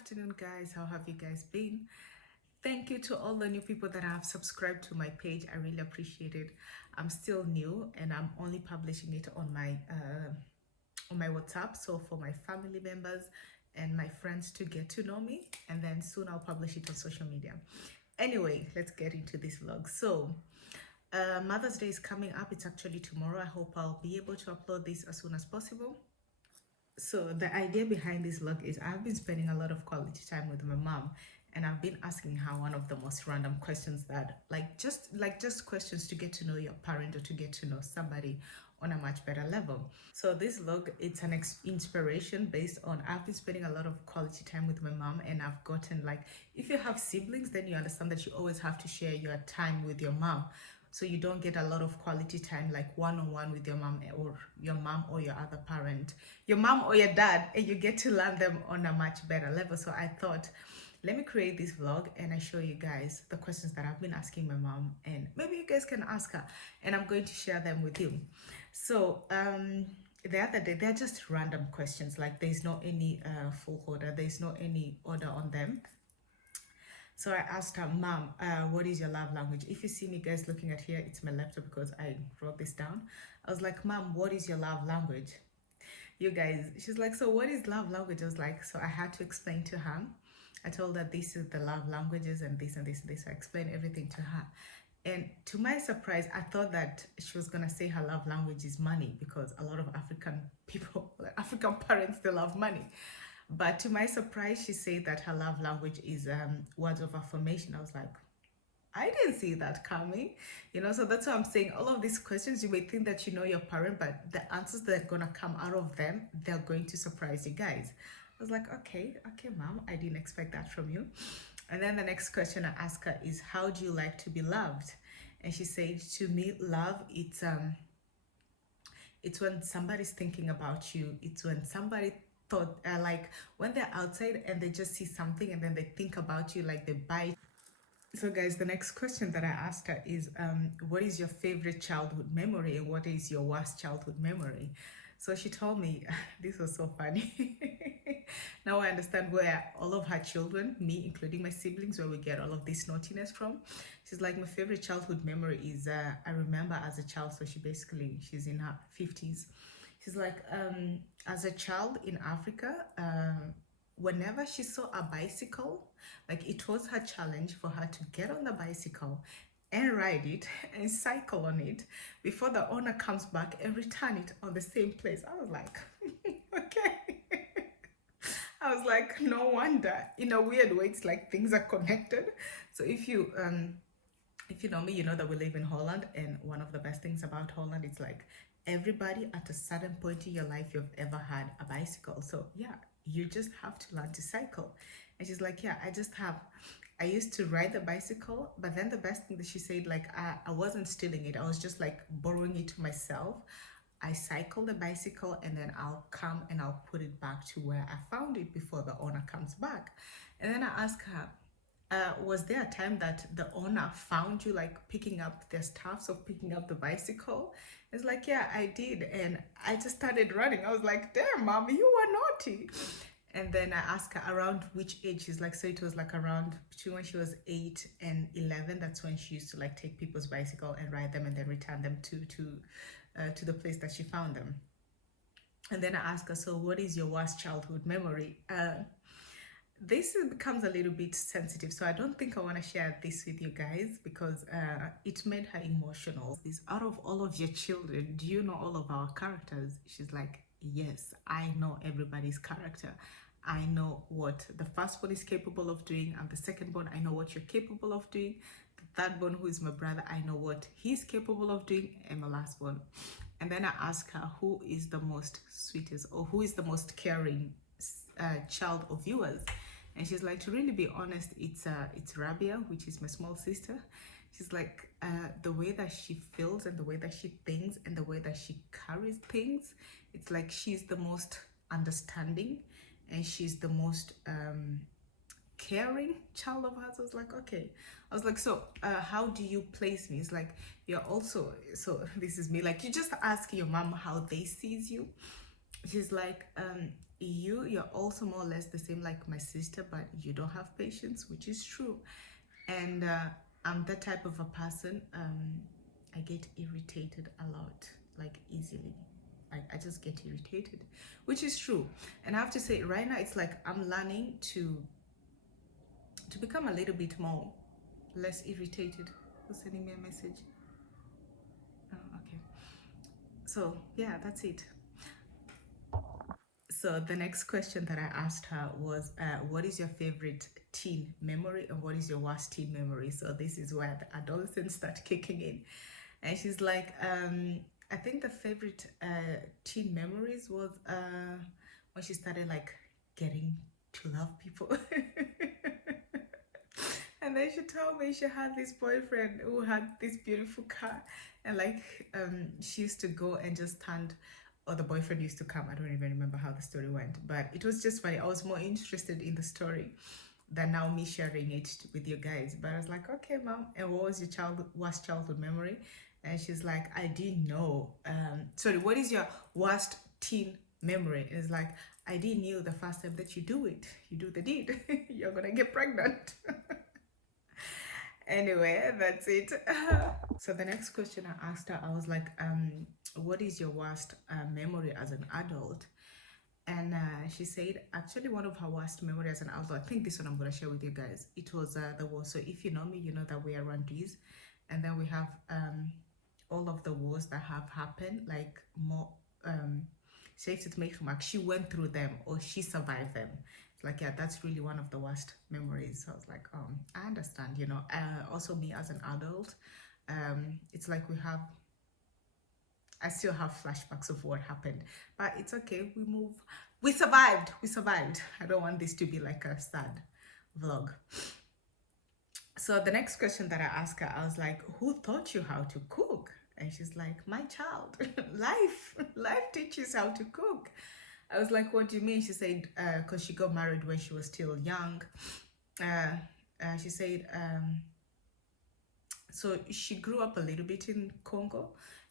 afternoon, guys. How have you guys been? Thank you to all the new people that have subscribed to my page. I really appreciate it. I'm still new and I'm only publishing it on my WhatsApp, so for my family members and my friends to get to know me, and then soon I'll publish it on social media. Anyway, let's get into this vlog. Mother's Day is coming up. It's actually tomorrow. I hope I'll be able to upload this as soon as possible. So the idea behind this vlog is I've been spending a lot of quality time with my mom, and I've been asking her one of the most random questions that just questions to get to know your parent or to get to know somebody on a much better level. So this vlog, it's an inspiration based on I've been spending a lot of quality time with my mom, and I've gotten, like, if you have siblings, then you understand that you always have to share your time with your mom, so you don't get a lot of quality time like one-on-one with your mom or your other parent, your mom or your dad, and you get to learn them on a much better level. So I thought, let me create this vlog and I show you guys the questions that I've been asking my mom, and maybe you guys can ask her, and I'm going to share them with you. So the other day, they're just random questions, like there's no any full order, there's no any order on them. So I asked her, Mom, what is your love language? If you see me guys looking at here, it's my laptop because I wrote this down. I was like, Mom, what is your love language? You guys, she's like, so what is love language? I was like, so I had to explain to her. I told her this is the love languages and this and this and this. I explained everything to her. And to my surprise, I thought that she was going to say her love language is money, because a lot of African people, African parents, they love money. But to my surprise, she said that her love language is words of affirmation. I was like, I didn't see that coming, so that's why I'm saying all of these questions, you may think that you know your parent, but the answers that are going to come out of them, they're going to surprise you guys. I was like, okay, Mom, I didn't expect that from you. And then the next question I asked her is, how do you like to be loved? And she said, to me, love, it's when somebody's thinking about you. It's when somebody thought, like when they're outside and they just see something and then they think about you, like they buy. So guys, the next question that I asked her is, what is your favorite childhood memory and what is your worst childhood memory? So she told me, this was so funny. Now I understand where all of her children, me including my siblings, where we get all of this naughtiness from. She's like, my favorite childhood memory is, I remember as a child, so she's in her 50s. She's like, as a child in Africa, whenever she saw a bicycle, like it was her challenge for her to get on the bicycle and ride it and cycle on it before the owner comes back and return it on the same place. I was like, okay. I was like, no wonder. In a weird way, it's like things are connected. So if you know me, you know that we live in Holland, and one of the best things about Holland is like everybody at a certain point in your life, you've ever had a bicycle. So yeah, you just have to learn to cycle. And she's like, yeah, I used to ride the bicycle, but then the best thing that she said, like, I wasn't stealing it. I was just like borrowing it to myself. I cycle the bicycle and then I'll come and I'll put it back to where I found it before the owner comes back. And then I asked her, was there a time that the owner found you like picking up their stuff, so picking up the bicycle? It's like, yeah, I did. And I just started running. I was like, damn, Mom, you were naughty. And then I asked her around which age. She's like, so it was like around between when she was 8 and 11. That's when she used to like take people's bicycle and ride them and then return them to the place that she found them. And then I asked her, so what is your worst childhood memory? This becomes a little bit sensitive, so I don't think I want to share this with you guys, because it made her emotional. Is, out of all of your children, do you know all of our characters? She's like, yes, I know everybody's character. I know what the first one is capable of doing, and the second one, I know what you're capable of doing. The third one, who is my brother, I know what he's capable of doing, and my last one. And then I ask her, who is the most sweetest or who is the most caring child of yours? And she's like, to really be honest, it's Rabia, which is my small sister. She's like, the way that she feels and the way that she thinks and the way that she carries things, it's like she's the most understanding and she's the most caring child of ours. I was like, okay. I was like, so how do you place me? It's like, you're also, so this is me, like, you just ask your mom how they sees you. She's like, you're also more or less the same like my sister, but you don't have patience, which is true. And I'm that type of a person. I get irritated a lot, like easily. I just get irritated, which is true. And I have to say, right now, it's like I'm learning to become a little bit more less irritated. Who's sending me a message? Oh, okay. So yeah, that's it. So the next question that I asked her was, what is your favorite teen memory and what is your worst teen memory? So this is where the adolescents start kicking in. And she's like, I think the favorite teen memories was when she started like getting to love people. And then she told me she had this boyfriend who had this beautiful car, and like she used to go and just stand, or the boyfriend used to come. I don't even remember how the story went, but it was just funny. I was more interested in the story than now me sharing it with you guys. But I was like, okay, mom, and what was your worst childhood memory? And she's like, I didn't know. Sorry, what is your worst teen memory? And it's like, I didn't know the first time that you do it, you do the deed, you're gonna get pregnant. Anyway, that's it. So the next question I asked her, I was like, what is your worst memory as an adult? And she said, actually, one of her worst memories as an adult, I think this one I'm going to share with you guys. It was the war. So if you know me, you know that we are Rwandese. And then we have all of the wars that have happened, like more, safe to make remarks. She went through them or she survived them. It's like, yeah, that's really one of the worst memories. So I was like, I understand, you know. Also me as an adult, it's like I still have flashbacks of what happened, but it's okay. We move. We survived. We survived. I don't want this to be like a sad vlog. So the next question that I asked her, I was like, who taught you how to cook? And she's like, my child. Life teaches how to cook. I was like, what do you mean? She said, because she got married when she was still young. She said, so she grew up a little bit in Congo.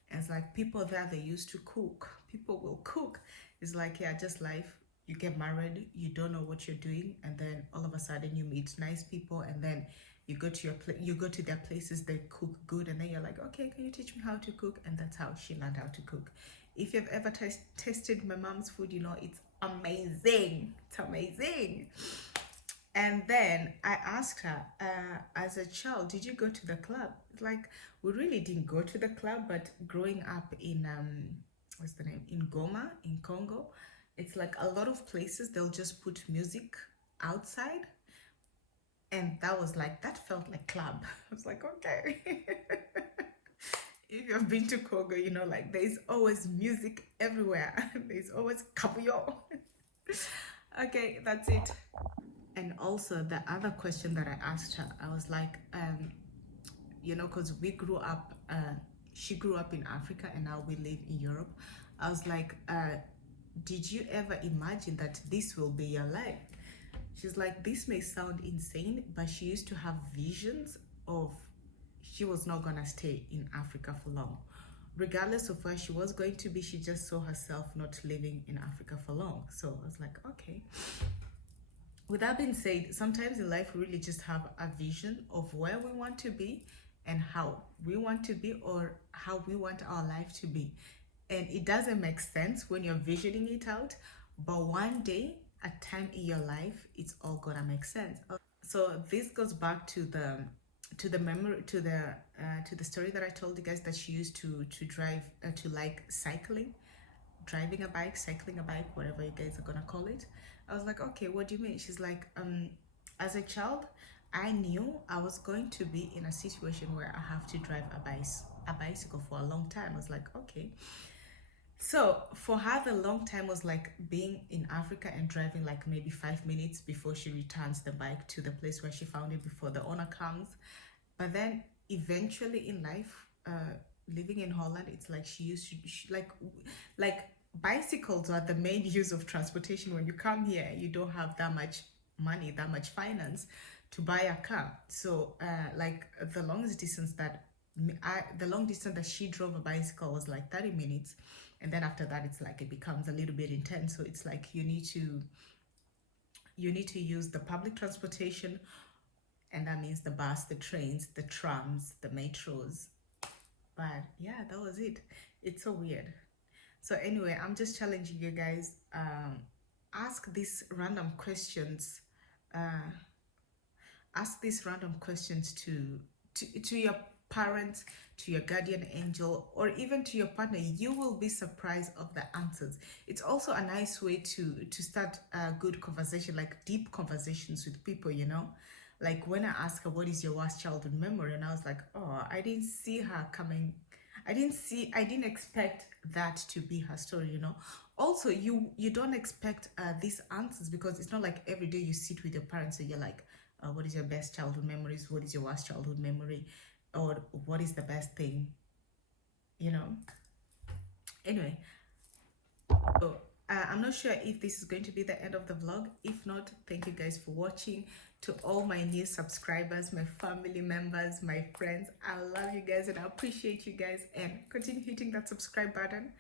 And it's like people there, they used to cook. People will cook. It's like, yeah, just life. You get married, you don't know what you're doing, and then all of a sudden you meet nice people, and then you go to you go to their places, they cook good, and then you're like, okay, can you teach me how to cook? And that's how she learned how to cook. If you've ever tasted my mom's food, you know it's amazing. It's amazing. And then I asked her, as a child, did you go to the club? Like, we really didn't go to the club, but growing up in, what's the name? In Goma, in Congo, it's like a lot of places, they'll just put music outside. And that was like, that felt like club. I was like, okay. If you've been to Congo, you know, like there's always music everywhere. There's always kabuyo. Okay, that's it. And also the other question that I asked her, I was like, you know, because we grew up, she grew up in Africa and now we live in Europe. I was like, did you ever imagine that this will be your life? She's like, this may sound insane, but she used to have visions of she was not gonna stay in Africa for long. Regardless of where she was going to be, she just saw herself not living in Africa for long. So I was like, okay. With that being said, sometimes in life we really just have a vision of where we want to be and how we want to be, or how we want our life to be. And it doesn't make sense when you're visioning it out, but one day, a time in your life, it's all gonna make sense. So this goes back to the memory, to the story that I told you guys, that she used to drive, to like cycling, driving a bike, cycling a bike, whatever you guys are gonna call it. I was like, okay, what do you mean? She's like, as a child, I knew I was going to be in a situation where I have to drive a bicycle for a long time. I was like, okay. So for her, the long time was like being in Africa and driving like maybe 5 minutes before she returns the bike to the place where she found it before the owner comes. But then eventually in life, living in Holland, it's like she used to like bicycles are the main use of transportation. When you come here, you don't have that much money, that much finance to buy a car. So like the long distance that she drove a bicycle was like 30 minutes. and then after that it's like it becomes a little bit intense. So it's like you need to use the public transportation, and that means the bus, the trains, the trams, the metros. But yeah, that was it. It's so weird. So anyway, I'm just challenging you guys. Ask these random questions. Uh, ask these random questions to your parents, to your guardian angel, or even to your partner. You will be surprised of the answers. It's also a nice way to start a good conversation, like deep conversations with people, you know. Like when I asked her what is your worst childhood memory, and I was like, oh, I didn't see her coming. I didn't expect that to be her story, you know. Also, you don't expect these answers, because it's not like every day you sit with your parents and you're like, what is your best childhood memories, what is your worst childhood memory, or what is the best thing, you know. Anyway, so I'm not sure if this is going to be the end of the vlog. If not, thank you guys for watching. To all my new subscribers, my family members, my friends, I love you guys and I appreciate you guys, and continue hitting that subscribe button,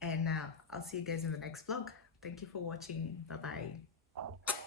and I'll see you guys in the next vlog. Thank you for watching. Bye bye.